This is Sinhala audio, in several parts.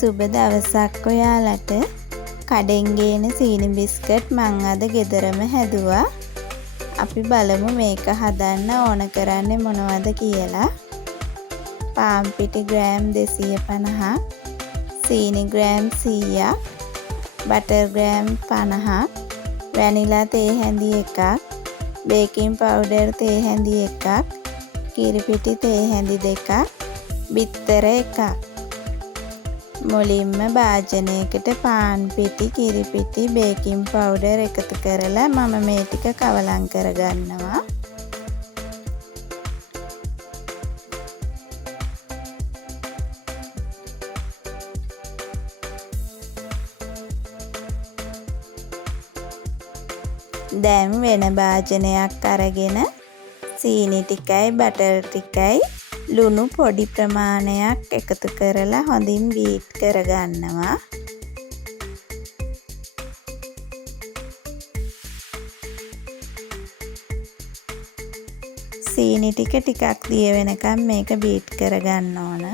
සුබ දවසක් ඔයාලට. කඩෙන් ගේන සීනි බිස්කට් මං අද ගෙදරම හැදුවා. අපි බලමු මේක හදන්න ඕන කරන්නේ මොනවද කියලා. පාන් පිටි ග්‍රෑම් 250ක්, සීනි ග්‍රෑම් 100ක්, බටර් ග්‍රෑම් 50ක්, වැනිලා තේ හැඳි 1ක්, බේකින් පවුඩර් තේ හැඳි 1ක්, කිරි පිටි තේ හැඳි 2ක්, බිත්තර 1ක්. මුලින්ම භාජනයකට පාන් පිටි, කිරි පිටි, බේකින් පවුඩර් එකතු කරලා මම මේ ටික කවලම් කරගන්නවා. දැන් වෙන භාජනයක් අරගෙන සීනි ටිකයි බටර් ටිකයි ලුණු පොඩි ප්‍රමාණයක් එකතු කරලා හොඳින් බීට් කරගන්නවා. සීනි ටික ටිකක් දිය වෙනකම් මේක බීට් කරගන්න ඕන.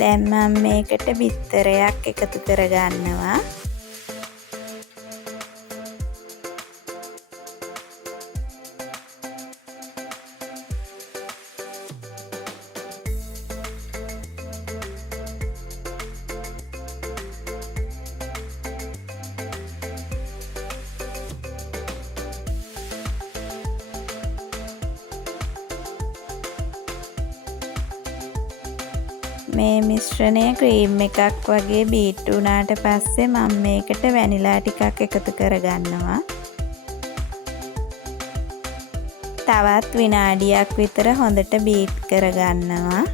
දැන් මම මේකට බිත්තරයක් එකතු කරගන්නවා. මේ මිශ්‍රණය ක්‍රීම් එකක් වගේ බීට් වුණාට පස්සේ මම මේකට වැනිලා ටිකක් එකතු කරගන්නවා. තවත් විනාඩියක් විතර හොඳට බීට් කරගන්නවා.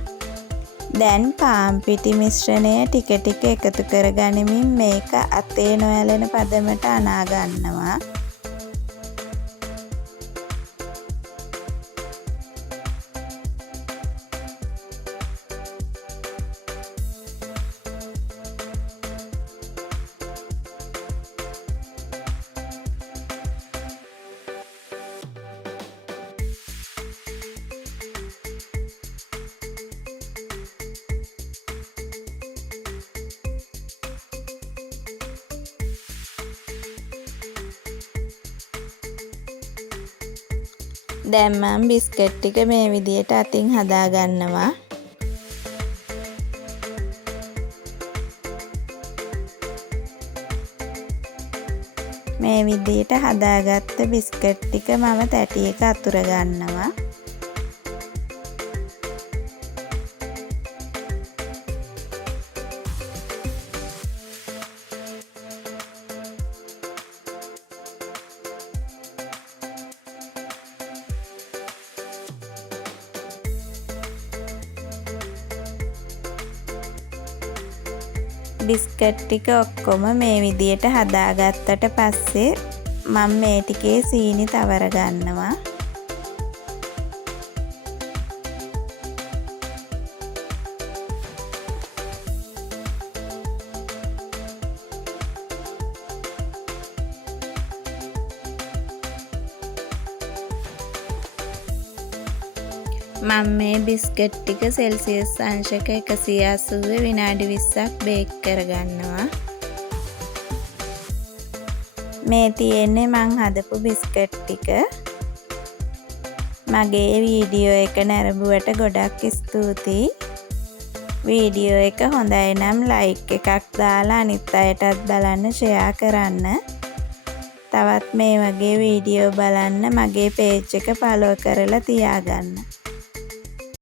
දැන් පාන් පිටි මිශ්‍රණය ටික ටික එකතු කරගනිමින් මේක අතේ නොඇලෙන පදමට අනා ගන්නවා. දැන් මම බිස්කට් ටික මේ විදියට අතින් හදා ගන්නවා. මේ විදියට හදාගත්ත බිස්කට් ටික මම තැටියක අතුර ගන්නවා. බිස්කට් ටික ඔක්කොම මේ විදියට හදාගත්තට පස්සේ මම මේ ටිකේ සීනි තවර ගන්නවා. මම මේ බිස්කට් ටික සෙල්සියස් අංශක 180 විනාඩි 20ක් බේක් කරගන්නවා. මේ තියෙන්නේ මං හදපු බිස්කට් ටික. මගේ වීඩියෝ එක නැරඹුවට ගොඩක් ස්තුතියි. වීඩියෝ එක හොඳයි නම් ලයික් එකක් දාලා අනිත් අයටත් බලන්න ෂෙයා කරන්න. තවත් මේ වගේ වීඩියෝ බලන්න මගේ පේජ් එක ෆලෝ කරලා තියාගන්න.